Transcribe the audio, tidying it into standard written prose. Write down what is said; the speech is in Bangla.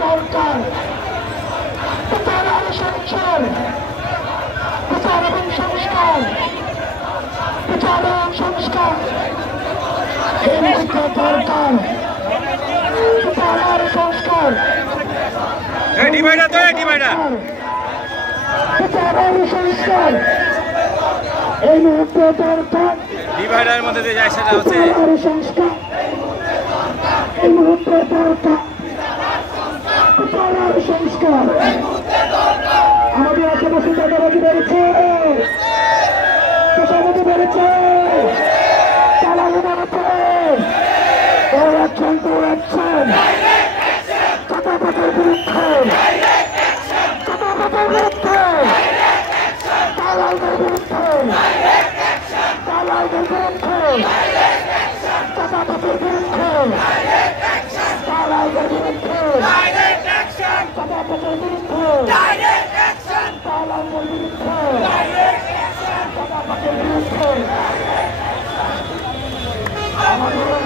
দরকার বিচার আর সংস্কার, বিচার এবং সংস্কার, বিচার এবং সংস্কার এই মুহূর্তে দরকার। বিচার আর সংস্কার, বিচার আর সংস্কার এই মুহূর্তে দরকার। ডিভাইডারের মধ্যে যে যায় সেটা হচ্ছে সংস্কার এই মুহূর্তে দরকার। সংস্কার আমাদের আশেপাশে চাঁদাবাজি বেড়েছে, চাঁদাবাজি বেড়েছে, চালানো বেড়েছে, দৌড়াচ্ছেন দৌড়াচ্ছেন চাঁদাবাজের বিরুদ্ধে, চাঁদাবাজের বিরুদ্ধে, দালালদের বিরুদ্ধে, দালালদের বিরুদ্ধে, চাঁদাবাজের বিরুদ্ধে, দালালদের বিরুদ্ধে, চাঁদাবাজের বিরুদ্ধে, দালালদের বিরুদ্ধে, চাঁদাবাজের বিরুদ্ধে আমাদের